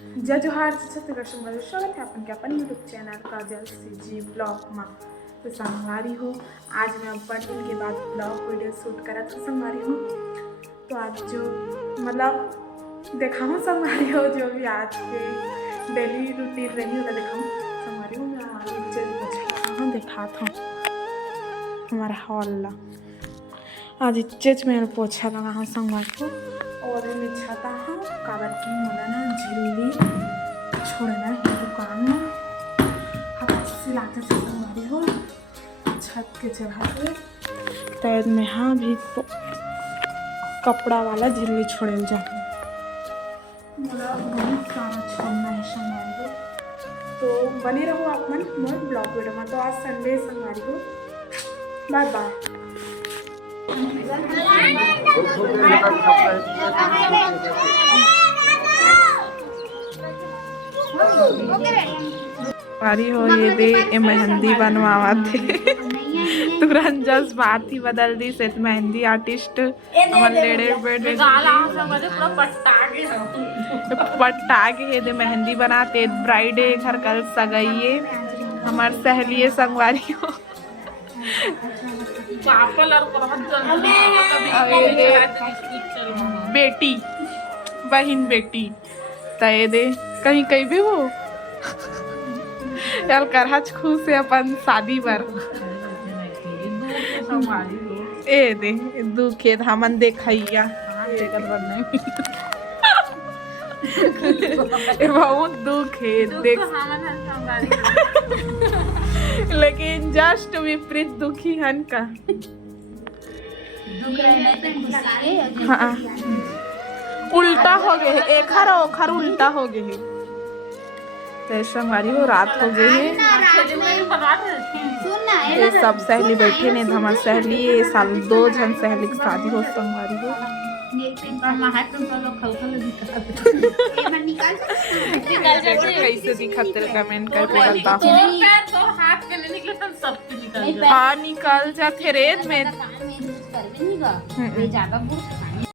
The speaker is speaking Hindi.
जय जोहार छत्तीसगढ़ संगवारी स्वागत है अपन के अपन यूट्यूब चैनल काजल सीजी ब्लॉग में। तो संगवारी हो आज मैं बड़े दिन के बाद ब्लॉग वीडियो शूट करा था संगवारी हो। तो आज जो मतलब देखा हूँ संगवारी हो जो भी आज के डेली रूटीन रही होगा देखा हूँ संगवारी हो। मैं आज देखा था हमारा हॉल आज इच्चेच में पोछा लगा हूँ संगवारी हो। और मैं चाहता हूँ काबर की मोला ना झिल्ली छोड़ना है दुकान में हाथ से लाते संगवारी हो छत के जगह पे तैद में हाँ भी तो कपड़ा वाला झिल्ली छोड़े जाए मोला बहुत सारा छोड़ना है संगवारी हो। तो बने रहो आप मन मोर ब्लॉग वीडियो में। तो आज संडे संगवारी हो बाय बाय। वारी हो ये दे ए मेहंदी बनवावा थे तुरंत जस बात ही बदल दी से मेहंदी आर्टिस्ट हमन लेड़े बेड़े पट्टागे हे दे मेहंदी बनाते ब्राइडे घर कल सगाइए हमार सहेली संगवारी हो बेटी बहन बेटी तय दे कहीं कहीं भी हो यार करहच खुश है अपन शादी पर ए दे दुखे हमन देखैया बहुत दुख है देख लेकिन जस्ट विपरीत दुखी हन का हाँ उल्टा हो गए है एक हर ओखर उल्टा हो गए है। तो संगवारी हो रात हो गई है ये सब सहेली बैठे ने हमार सहेली ये साल 2 जन सहेली की शादी हो संगवारी हो। कैसे दिखत कमेंट करके बताओ। हाँ निकल जाते रेत में